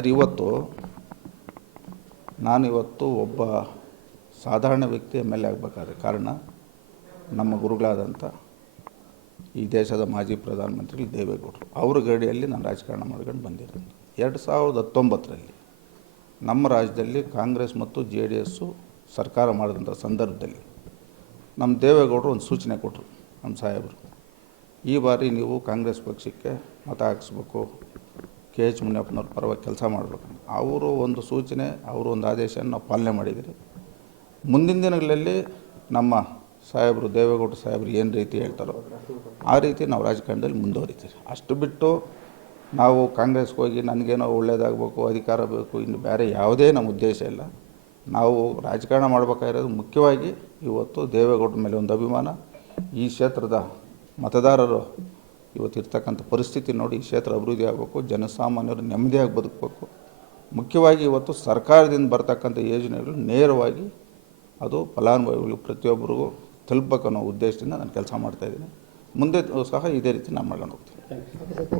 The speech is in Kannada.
ಸರ್, ನಾನಿವತ್ತು ಒಬ್ಬ ಸಾಧಾರಣ ವ್ಯಕ್ತಿ MLA ಆಗಬೇಕಾದ್ರೆ ಕಾರಣ ನಮ್ಮ ಗುರುಗಳಾದಂಥ ಈ ದೇಶದ ಮಾಜಿ ಪ್ರಧಾನಮಂತ್ರಿ ದೇವೇಗೌಡರು ಅವರ ಗಡಿಯಲ್ಲಿ ನಾನು ರಾಜಕಾರಣ ಮಾಡ್ಕೊಂಡು ಬಂದಿದ್ದೀನಿ. 2019ರಲ್ಲಿ ನಮ್ಮ ರಾಜ್ಯದಲ್ಲಿ ಕಾಂಗ್ರೆಸ್ ಮತ್ತು JDS ಸರ್ಕಾರ ಮಾಡಿದಂಥ ಸಂದರ್ಭದಲ್ಲಿ ನಮ್ಮ ದೇವೇಗೌಡರು ಒಂದು ಸೂಚನೆ ಕೊಟ್ಟರು. ನಮ್ಮ ಸಾಹೇಬರು, ಈ ಬಾರಿ ನೀವು ಕಾಂಗ್ರೆಸ್ ಪಕ್ಷಕ್ಕೆ ಮತ ಹಾಕಿಸ್ಬೇಕು, KH ಮುನಿಯಪ್ಪನವ್ರ ಪರವಾಗಿ ಕೆಲಸ ಮಾಡಬೇಕು. ಅವರು ಒಂದು ಸೂಚನೆ, ಅವರು ಒಂದು ಆದೇಶವನ್ನು ನಾವು ಪಾಲನೆ ಮಾಡಿದ್ದೀರಿ. ಮುಂದಿನ ದಿನಗಳಲ್ಲಿ ನಮ್ಮ ಸಾಹೇಬರು ದೇವೇಗೌಡ ಸಾಹೇಬರು ಏನು ರೀತಿ ಹೇಳ್ತಾರೋ ಆ ರೀತಿ ನಾವು ರಾಜಕಾರಣದಲ್ಲಿ ಮುಂದುವರಿತೀವಿ. ಅಷ್ಟು ಬಿಟ್ಟು ನಾವು ಕಾಂಗ್ರೆಸ್ಗೆ ಹೋಗಿ ನನಗೇನೋ ಒಳ್ಳೆಯದಾಗಬೇಕು, ಅಧಿಕಾರ ಬೇಕು, ಇನ್ನು ಬೇರೆ ಯಾವುದೇ ನಮ್ಮ ಉದ್ದೇಶ ಇಲ್ಲ. ನಾವು ರಾಜಕಾರಣ ಮಾಡಬೇಕಾಗಿರೋದು ಮುಖ್ಯವಾಗಿ ಇವತ್ತು ದೇವೇಗೌಡರ ಮೇಲೆ ಒಂದು ಅಭಿಮಾನ. ಈ ಕ್ಷೇತ್ರದ ಮತದಾರರು ಇವತ್ತು ಇರ್ತಕ್ಕಂಥ ಪರಿಸ್ಥಿತಿ ನೋಡಿ ಈ ಕ್ಷೇತ್ರ ಅಭಿವೃದ್ಧಿ ಆಗಬೇಕು, ಜನಸಾಮಾನ್ಯರು ನೆಮ್ಮದಿಯಾಗಿ ಬದುಕಬೇಕು. ಮುಖ್ಯವಾಗಿ ಇವತ್ತು ಸರ್ಕಾರದಿಂದ ಬರ್ತಕ್ಕಂಥ ಯೋಜನೆಗಳು ನೇರವಾಗಿ ಅದು ಫಲಾನುಭವಿಗಳು ಪ್ರತಿಯೊಬ್ಬರಿಗೂ ತಲುಪಬೇಕು ಅನ್ನೋ ಉದ್ದೇಶದಿಂದ ನಾನು ಕೆಲಸ ಮಾಡ್ತಾಯಿದ್ದೀನಿ. ಮುಂದೆ ಸಹ ಇದೇ ರೀತಿ ನಾನು ಮಾಡ್ಕೊಂಡು ಹೋಗ್ತೀನಿ.